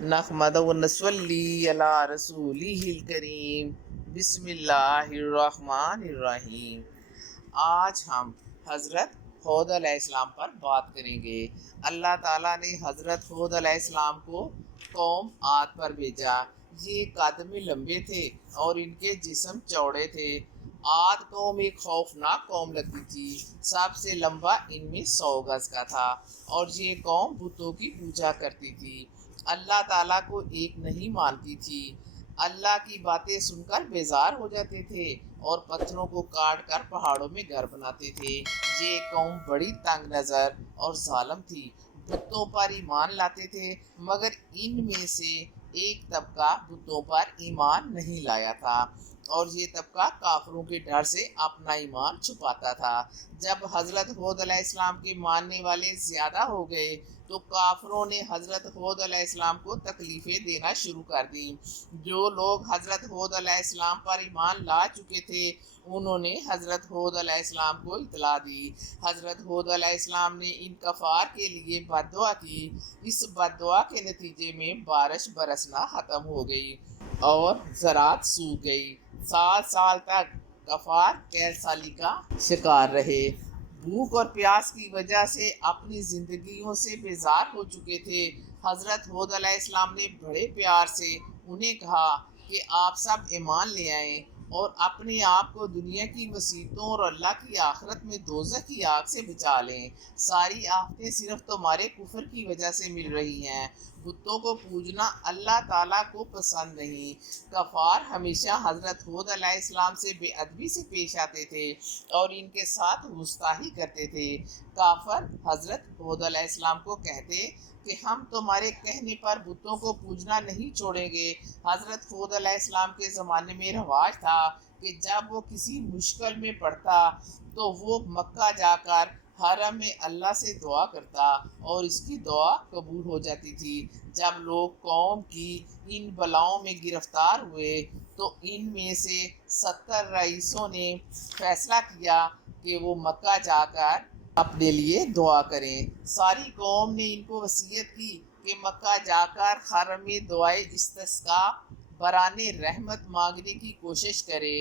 نحمد و نصلی علی رسولہ الکریم بسم اللہ الرحمن الرحیم۔ آج ہم حضرت ہود علیہ السلام پر بات کریں گے۔ اللہ تعالیٰ نے حضرت ہود علیہ السلام کو قوم عاد پر بھیجا۔ یہ قد میں لمبے تھے اور ان کے جسم چوڑے تھے۔ عاد قوم ایک خوفناک قوم لگتی تھی۔ سب سے لمبا ان میں 100 گز کا تھا اور یہ قوم بتوں کی پوجا کرتی تھی۔ اللہ تعالیٰ کو ایک نہیں مانتی تھی۔ اللہ کی باتیں سن کر بیزار ہو جاتے تھے اور پتھروں کو کاٹ کر پہاڑوں میں گھر بناتے تھے۔ یہ قوم بڑی تنگ نظر اور ظالم تھی۔ بتوں پر ایمان لاتے تھے مگر ان میں سے ایک طبقہ بتوں پر ایمان نہیں لایا تھا اور یہ طبقہ کافروں کے ڈر سے اپنا ایمان چھپاتا تھا۔ جب حضرت ہود علیہ السلام کے ماننے والے زیادہ ہو گئے تو کافروں نے حضرت ہود علیہ السلام کو تکلیفیں دینا شروع کر دی۔ جو لوگ حضرت ہود علیہ السلام پر ایمان لا چکے تھے انہوں نے حضرت ہود علیہ السلام کو اطلاع دی۔ حضرت ہود علیہ السلام نے ان کفار کے لیے بد دعا کی۔ اس بد دعا کے نتیجے میں بارش برسنا ختم ہو گئی اور زراعت سوکھ گئی۔ 7 سال تک کفار قحط سالی کا شکار رہے۔ بھوک اور پیاس کی وجہ سے اپنی زندگیوں سے بیزار ہو چکے تھے۔ حضرت ہود علیہ السلام نے بڑے پیار سے انہیں کہا کہ آپ سب ایمان لے آئیں اور اپنے آپ کو دنیا کی مصیبتوں اور اللہ کی آخرت میں دوزخ کی آگ سے بچا لیں۔ ساری آفتیں صرف تمہارے کفر کی وجہ سے مل رہی ہیں۔ بتوں کو پوجنا اللہ تعالیٰ کو پسند نہیں۔ کفار ہمیشہ حضرت ہود علیہ السلام سے بے ادبی سے پیش آتے تھے اور ان کے ساتھ گستاخی کرتے تھے۔ کافر حضرت ہود علیہ السلام کو کہتے کہ ہم تمہارے کہنے پر بتوں کو پوجنا نہیں چھوڑیں گے۔ حضرت ہود علیہ السلام کے زمانے میں رواج تھا کہ جب وہ کسی مشکل میں پڑتا تو وہ مکہ جا کر حرم میں اللہ سے دعا کرتا اور اس کی دعا قبول ہو جاتی تھی۔ جب لوگ قوم کی ان بلاؤں میں گرفتار ہوئے تو ان میں سے 70 رئیسوں نے فیصلہ کیا کہ وہ مکہ جا کر اپنے لیے دعا کریں۔ ساری قوم نے ان کو وصیت کی کہ مکہ جا کر حرم میں دعائے استسقاء برائے رحمت مانگنے کی کوشش کرے۔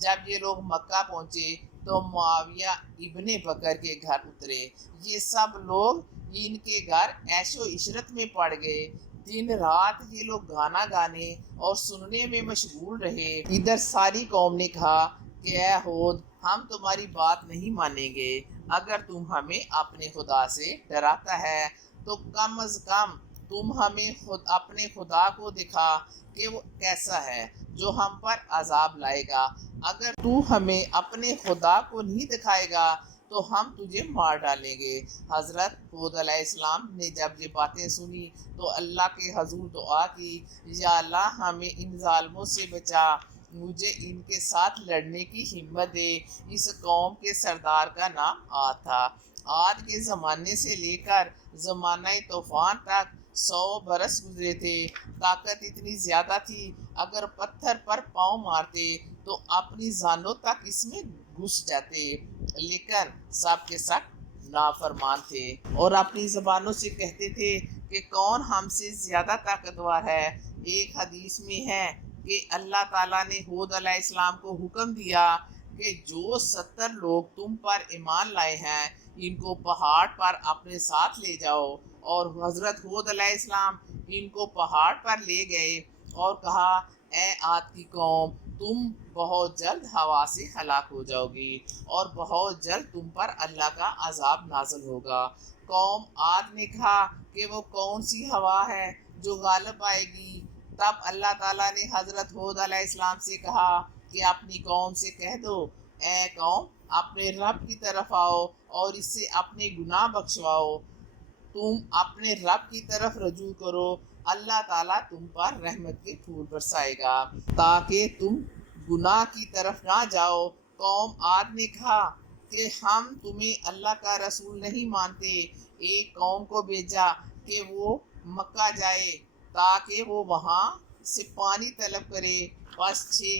جب یہ لوگ مکہ پہنچے تو معاویہ ابن بکر کے گھر اترے۔ یہ سب لوگ ان کے گھر عیش و عشرت میں پڑ گئے۔ دن رات یہ لوگ گانا گانے اور سننے میں مشغول رہے۔ ادھر ساری قوم نے کہا کہ اے ہود، ہم تمہاری بات نہیں مانیں گے۔ اگر تم ہمیں اپنے خدا سے ڈراتا ہے تو کم از کم تم ہمیں اپنے خدا کو دکھا کہ وہ کیسا ہے جو ہم پر عذاب لائے گا۔ اگر تو ہمیں اپنے خدا کو نہیں دکھائے گا تو ہم تجھے مار ڈالیں گے۔ حضرت ہود علیہ السلام نے جب یہ باتیں سنی تو اللہ کے حضور دعا کی، یا اللہ ہمیں ان ظالموں سے بچا، مجھے ان کے ساتھ لڑنے کی ہمت دے۔ اس قوم کے سردار کا نام عاد تھا۔ عاد کے زمانے سے لے کر زمانہ طوفان تک 100 برس گزرے تھے۔ طاقت اتنی زیادہ تھی اگر پتھر پر پاؤں مارتے تو اپنی جانوں تک اس میں گھس جاتے، لیکن سب کے سب نافرمان تھے اور اپنی زبانوں سے کہتے تھے کہ کون ہم سے زیادہ طاقتور ہے۔ ایک حدیث میں ہے کہ اللہ تعالیٰ نے ہود علیہ السلام کو حکم دیا کہ جو 70 لوگ تم پر ایمان لائے ہیں ان کو پہاڑ پر اپنے ساتھ لے جاؤ، اور حضرت ہود علیہ السلام ان کو پہاڑ پر لے گئے اور کہا اے عاد کی قوم، تم بہت جلد ہوا سے ہلاک ہو جاؤ گی اور بہت جلد تم پر اللہ کا عذاب نازل ہوگا۔ قوم عاد نے کہا کہ وہ کون سی ہوا ہے جو غالب آئے گی؟ تب اللہ تعالیٰ نے حضرت ہود علیہ السلام سے کہا کہ اپنی قوم سے کہہ دو، اے قوم، اپنے رب کی طرف آؤ اور اس سے اپنے گناہ بخشواؤ۔ تم اپنے رب کی طرف رجوع کرو، اللہ تعالیٰ تم پر رحمت کے پھول برسائے گا تاکہ تم گناہ کی طرف نہ جاؤ۔ قوم عاد نے کہا کہ ہم تمہیں اللہ کا رسول نہیں مانتے۔ ایک قوم کو بھیجا کہ وہ مکہ جائے تاکہ وہ وہاں سے پانی طلب کرے۔ بس 6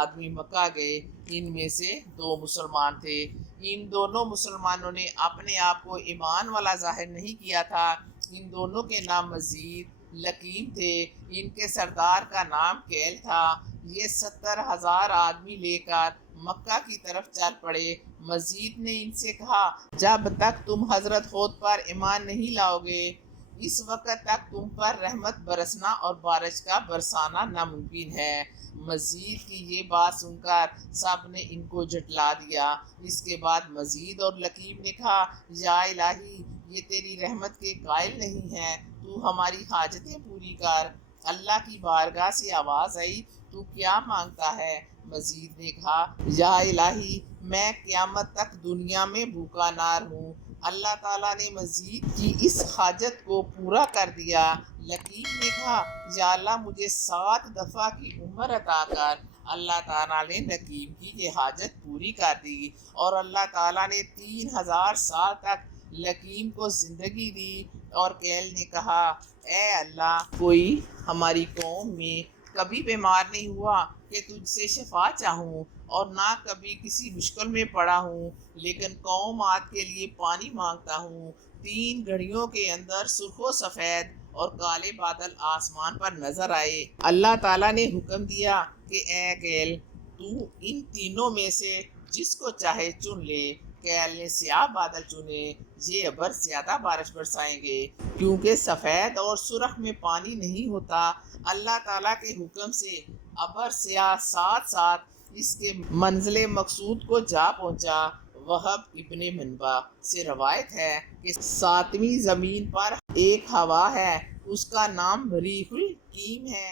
آدمی مکہ گئے، ان میں سے 2 مسلمان تھے۔ ان دونوں مسلمانوں نے اپنے آپ کو ایمان والا ظاہر نہیں کیا تھا۔ ان دونوں کے نام مزید لکیم تھے، ان کے سردار کا نام کیل تھا۔ یہ 70,000 آدمی لے کر مکہ کی طرف چل پڑے۔ مزید نے ان سے کہا، جب تک تم حضرت ہود پر ایمان نہیں لاؤ گے، اس وقت تک تم پر رحمت برسنا اور بارش کا برسانا ناممکن ہے۔ مزید کی یہ بات سن کر سب نے ان کو جھٹلا دیا۔ اس کے بعد مزید اور لکیم نے کہا، یا الہی، یہ تیری رحمت کے قائل نہیں ہیں، تو ہماری حاجتیں پوری کر۔ اللہ کی بارگاہ سے آواز آئی، تو کیا مانگتا ہے؟ مزید نے کہا، یا الہی، میں قیامت تک دنیا میں بھوکا نہ رہوں۔ اللہ تعالیٰ نے مزید کی اس حاجت کو پورا کر دیا۔ لکیم نے کہا، یا اللہ، مجھے 7 دفعہ کی عمر عطا کر۔ اللہ تعالیٰ نے لکیم کی یہ حاجت پوری کر دی، اور اللہ تعالیٰ نے 3000 سال تک لکیم کو زندگی دی۔ اور کیل نے کہا، اے اللہ، کوئی ہماری قوم میں کبھی بیمار نہیں ہوا کہ تجھ سے شفا چاہوں، اور نہ کبھی کسی مشکل میں پڑا ہوں، لیکن قوم عاد کے لیے پانی مانگتا ہوں۔ 3 گھڑیوں کے اندر سرخ و سفید اور کالے بادل آسمان پر نظر آئے۔ اللہ تعالیٰ نے حکم دیا کہ اے کیل، تو ان تینوں میں سے جس کو چاہے چن لے۔ کیل نے سیاہ بادل چنے، یہ ابر زیادہ بارش برسائیں گے، کیونکہ سفید اور سرخ میں پانی نہیں ہوتا۔ اللہ تعالیٰ کے حکم سے ابر سیاہ ساتھ ساتھ اس کے منزل مقصود کو جا پہنچا۔ وہب ابن منبع سے روایت ہے کہ 7ویں زمین پر ایک ہوا ہے، اس کا نام ریح القیم ہے۔